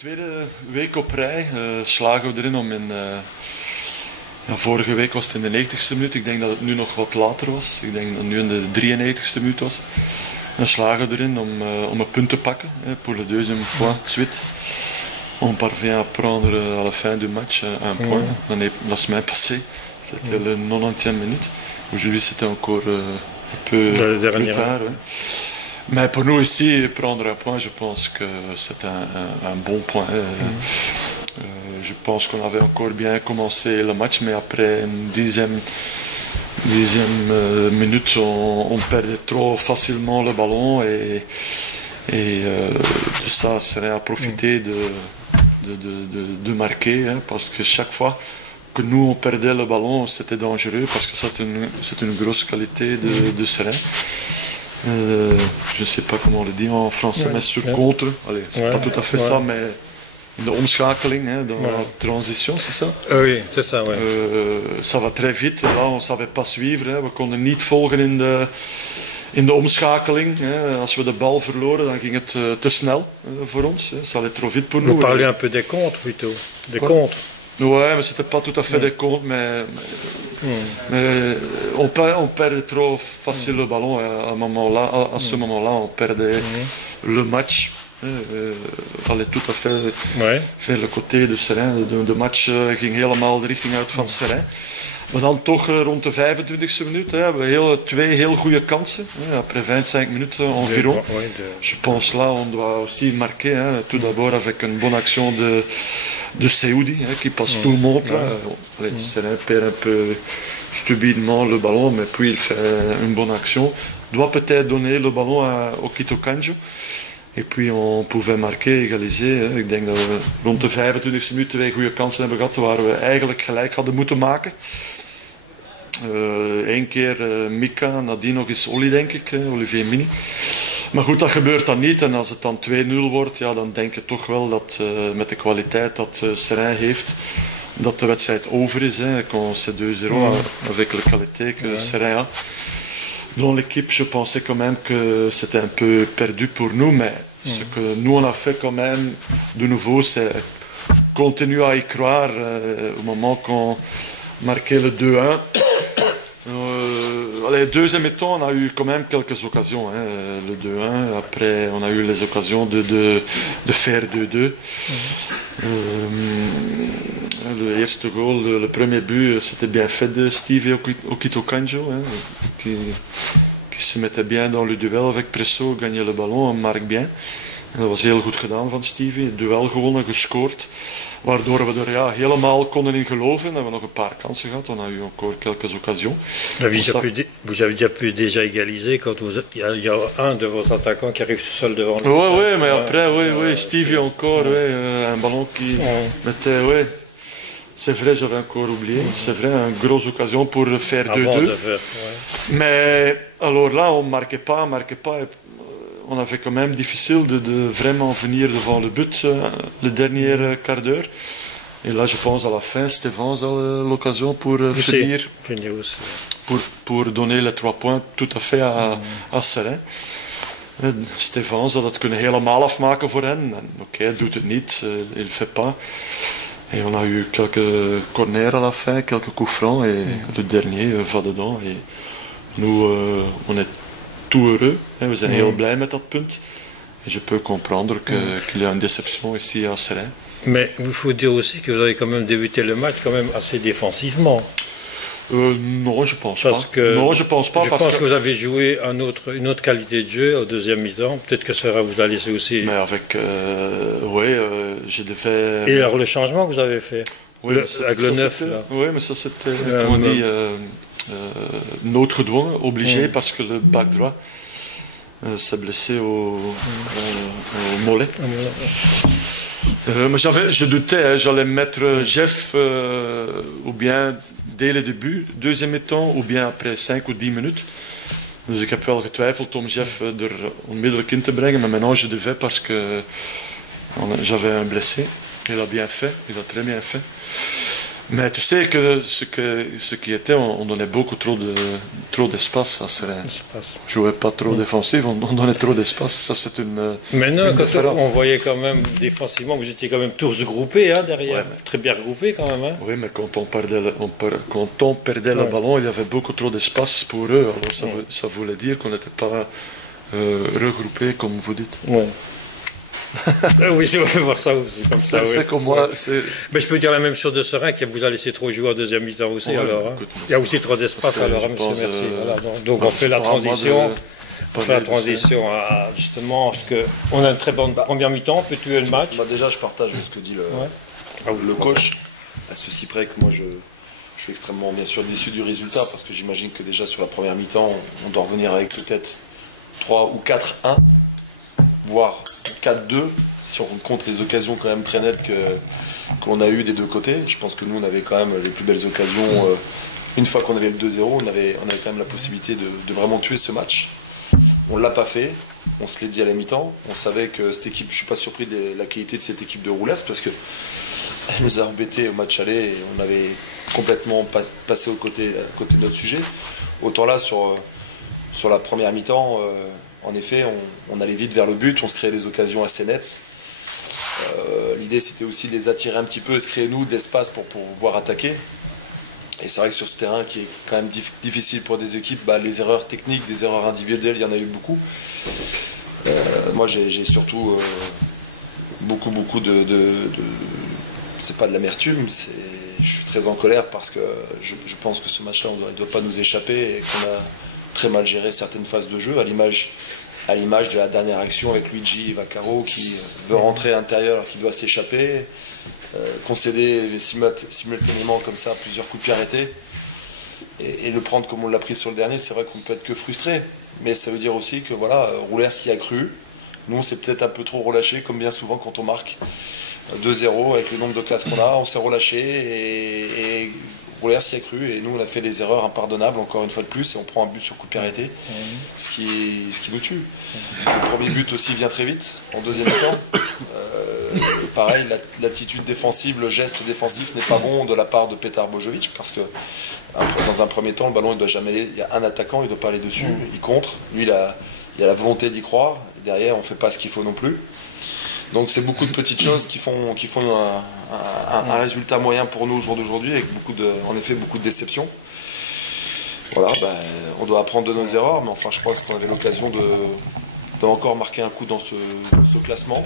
tweede week op rij slagen we erin om in... vorige week was het in de 90ste minuut. Ik denk dat het nu nog wat later was. Ik denk dat het nu in de 93ste minuut was. Dan slagen we erin om een punt te pakken. Pour le deuxième fois de suite. On parvient à prendre à la fin du match un point. La semaine passée, c'était le 90e minute. Aujourd'hui, c'était encore un peu plus tard. Ouais. Mais pour nous ici, prendre un point, je pense que c'est un bon point. Je pense qu'on avait encore bien commencé le match, mais après une dixième minute, on perdait trop facilement le ballon et de ça serait à profiter de marquer, parce que chaque fois que nous on perdait le ballon, c'était dangereux parce que c'est une grosse qualité de Seraing. Je ne sais pas comment on le dit en français, mais sur contre, allez, c'est pas tout à fait ça, mais de omschakeling, dans la transition, c'est ça? Oui, c'est ça, ouais. Ça va très vite, là on ne savait pas suivre, we konden niet volgen in de omschakeling. Als we de bal verloren, dan ging het te snel voor ons. Ça allait trop vite pour nous. Vous parlez un peu des contres plutôt, des contres. Ouais, mais c'était pas tout à fait des comptes, mais on perdait trop facile le ballon à ce moment-là, on perdait le match. Allait tout à fait vers le côté de Seraing. De match ging helemaal de richting uit van Seraing. Maar dan toch rond de 25e minuut hebben we twee heel goede kansen. Après 25 minutes environ. Je pense là on doit aussi marquer. Tout d'abord avec une bonne action de Seoudi qui passe tout le monde. Seraing perd un peu stupidement le ballon, mais puis il fait une bonne action. Doit peut-être donner le ballon à Okito Kanjo. Et puis on pouvait marquer, égaliser. Ik denk dat we rond de 25e minuut twee goede kansen hebben gehad waar we eigenlijk gelijk hadden moeten maken. Eén keer Mika, nadien nog eens Olly, denk ik, Olivier Mini. Maar goed, dat gebeurt dan niet. En als het dan 2-0 wordt, ja, dan denk je toch wel dat met de kwaliteit dat Seraing heeft, dat de wedstrijd over is. Quand c'est 2-0 avec la qualité que Seraing a. Dans l'équipe, je pensais quand même que c'était un peu perdu pour nous, mais ce que nous on a fait quand même de nouveau, c'est continuer à y croire au moment qu'on marquait le 2-1. Les deuxième mi-temps, on a eu quand même quelques occasions. Le 2-1, après on a eu les occasions de faire 2-2. Le eerste goal, le premier but, c'était bien fait de Stevie Okito Kanjo, qui se mettait bien dans le duel avec Presso, gagnait le ballon, marque bien. En dat was heel goed gedaan van Stevie, het duel gewonnen, gescoord. Waardoor we er helemaal konden in geloven. We hebben nog een paar kansen gehad, on a eu encore quelques occasions. Vous avez déjà égalisé quand il y a un de vos attaquants qui arrive tout seul devant le... Oui, mais après, Stevie encore, un ballon qui mettait... C'est vrai, j'avais encore oublié. C'est vrai, une grosse occasion pour faire 2-2. Mais alors là, on ne marquait pas. On avait quand même difficile de vraiment venir devant le but le dernier quart d'heure. Et là, je pense à la fin, Stéphane a l'occasion pour finir. Pour donner les 3 points tout à fait à Seraing. Stéphane had dat kunnen helemaal afmaken voor hen. Oké, hij doet het niet, il ne fait pas. Et on a eu quelques corners à la fin, quelques coups francs, et le dernier va dedans. Et nous, on est tout heureux, we zijn heel blij met dat punt. Et je peux comprendre qu'il y a une déception ici à Seraing. Mais il faut dire aussi que vous avez quand même débuté le match quand même assez défensivement. Non, je pense pas. Je pense que vous avez joué une autre qualité de jeu au deuxième mi-temps. Peut-être que ça vous a laissé aussi. Mais avec, j'ai fait. Et alors le changement que vous avez fait, avec le 9 là. Oui, mais ça c'était, on dit, notre gedwongen, obligé, parce que le back droit s'est blessé au mollet. Mais je doutais, j'allais mettre Jeff ou bien dès le début, deuxième mi-temps, ou bien après 5 ou 10 minutes. Dus ik heb wel getwijfeld om Jeff er onmiddellijk in te brengen, maar maintenant je devais parce que j'avais un blessé. Il a bien fait, il a très bien fait. Mais tu sais que ce qui était, on donnait beaucoup trop d'espace. Ça serait. On jouait pas trop défensif, on donnait trop d'espace. Ça, c'est une. Maintenant, on voyait quand même défensivement, vous étiez quand même tous groupés derrière, ouais, très bien regroupés quand même. Hein. Oui, mais quand on perdait le ballon, il y avait beaucoup trop d'espace pour eux. Alors ça voulait dire qu'on n'était pas regroupés, comme vous dites. Ouais. Oui, je vais voir ça aussi comme ça. C'est comme moi. Mais je peux dire la même chose de Serein, qui vous a laissé trop jouer en deuxième mi-temps aussi. Alors, hein. Il y a aussi trop d'espace, alors, monsieur, merci. Voilà, donc on fait la transition. On fait la transition à justement, parce qu'on a une très bonne première mi-temps, on peut tuer le match. Déjà, je partage ce que dit le coach, à ceci près que moi je suis extrêmement bien sûr déçu du résultat, parce que j'imagine que déjà sur la première mi-temps, on doit revenir avec peut-être 3 ou 4-1. Voire 4-2, si on compte les occasions quand même très nettes qu'on a eues des deux côtés. Je pense que nous, on avait quand même les plus belles occasions. Une fois qu'on avait le 2-0, on avait quand même la possibilité de vraiment tuer ce match. On ne l'a pas fait, on se l'est dit à la mi-temps. On savait que cette équipe, je ne suis pas surpris de la qualité de cette équipe de Roulers, parce qu'elle nous a embêtés au match aller et on avait complètement passé à côté de notre sujet. Autant là, sur la première mi-temps, en effet, on allait vite vers le but, on se créait des occasions assez nettes. L'idée, c'était aussi de les attirer un petit peu et se créer, nous, de l'espace pour pouvoir attaquer. Et c'est vrai que sur ce terrain qui est quand même difficile pour des équipes, les erreurs techniques, des erreurs individuelles, il y en a eu beaucoup. Moi, j'ai surtout beaucoup de c'est pas de l'amertume, je suis très en colère parce que je pense que ce match-là, il ne doit pas nous échapper et qu'on a très mal géré certaines phases de jeu, à l'image de la dernière action avec Luigi Vaccaro qui veut rentrer à l'intérieur, qui doit s'échapper, concéder simultanément comme ça plusieurs coups de pied arrêtés et le prendre comme on l'a pris sur le dernier. C'est vrai qu'on ne peut être que frustré, mais ça veut dire aussi que voilà, Roulers y a cru. Nous, on s'est peut-être un peu trop relâché, comme bien souvent quand on marque 2-0 avec le nombre de classes qu'on a, on s'est relâché et Roulers y a cru, et nous on a fait des erreurs impardonnables encore une fois de plus, et on prend un but sur coup de pied arrêté, ce qui nous tue. Le premier but aussi vient très vite, en deuxième temps. Pareil, l'attitude défensive, le geste défensif n'est pas bon de la part de Petar Bojovic, parce que dans un premier temps, le ballon il doit jamais aller, il y a un attaquant, il ne doit pas aller dessus, il contre, lui il a la volonté d'y croire, et derrière on ne fait pas ce qu'il faut non plus. Donc c'est beaucoup de petites choses qui font un résultat moyen pour nous au jour d'aujourd'hui, avec en effet beaucoup de déceptions. Voilà, on doit apprendre de nos erreurs, mais enfin je pense qu'on avait l'occasion de encore marquer un coup dans ce classement.